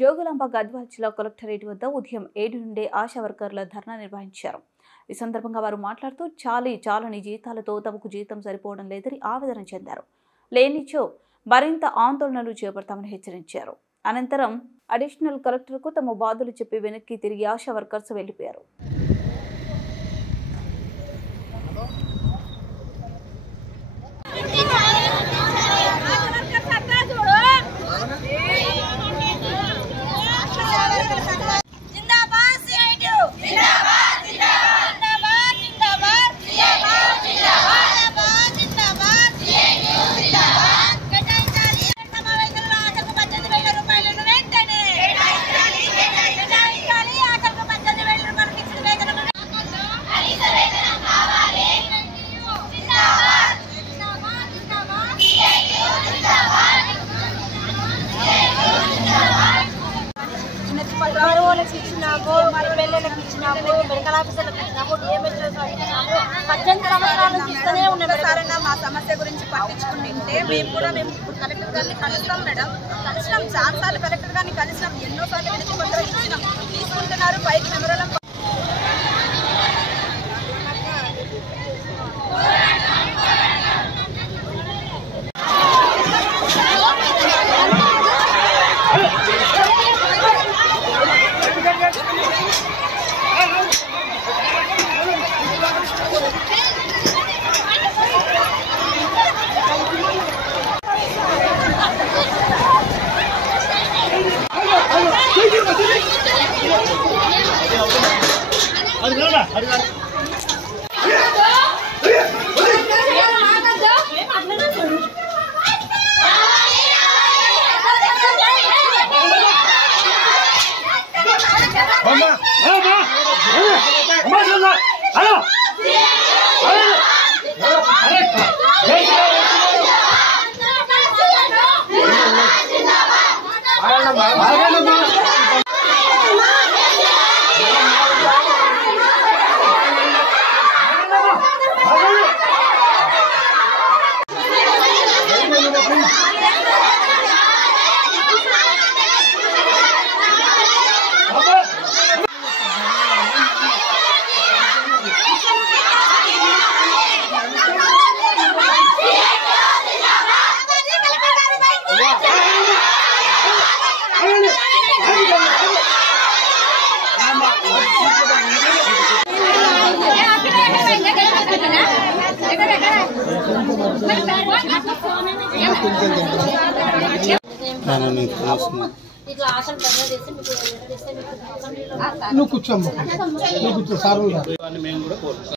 జోగులాంబ గద్వాల్ జిల్లా కలెక్టరేట్ వద్ద ఉదయం 7 నుండే ఆశా వర్కర్ల ధర్నా నిర్వహించారు. ఈ సందర్భంగా వారు మాట్లాడుతూ చాలని జీతాలతో తమకు జీతం సరిపోవడం లేదని ఆవేదన చెందారు. లేనిచో మరింత ఆందోళనలు చేపడతామని హెచ్చరించారు. అనంతరం అడిషనల్ కలెక్టర్కు తమ బాధలు చెప్పి వెనక్కి తిరిగి ఆశా వర్కర్స్ వెళ్లిపోయారు. మెడికల్ ఆఫీసర్లకు ఇచ్చినాము, డిఎంహెచ్ఓకి ఇచ్చినాము. 18 సంవత్సరాల నుంచి ఇస్తూనే ఉన్నాం. మా సమస్య గురించి పట్టించుకుంటుంటే మేము కలెక్టర్ గారిని కలుస్తాం మేడం. కలిసినాం, చాలాసార్లు కలెక్టర్ గారిని కలిసినాం, ఎన్నోసార్లు విడిచి పత్రాలు ఇచ్చినాం. తీసుకుంటున్నారు పైకి మెమోరాండం. ఇట్లా ఆశలు పర్లేదు చేస్తే మీకు నువ్వు కూర్చోమ్మా, నువ్వు కూర్చో సార్.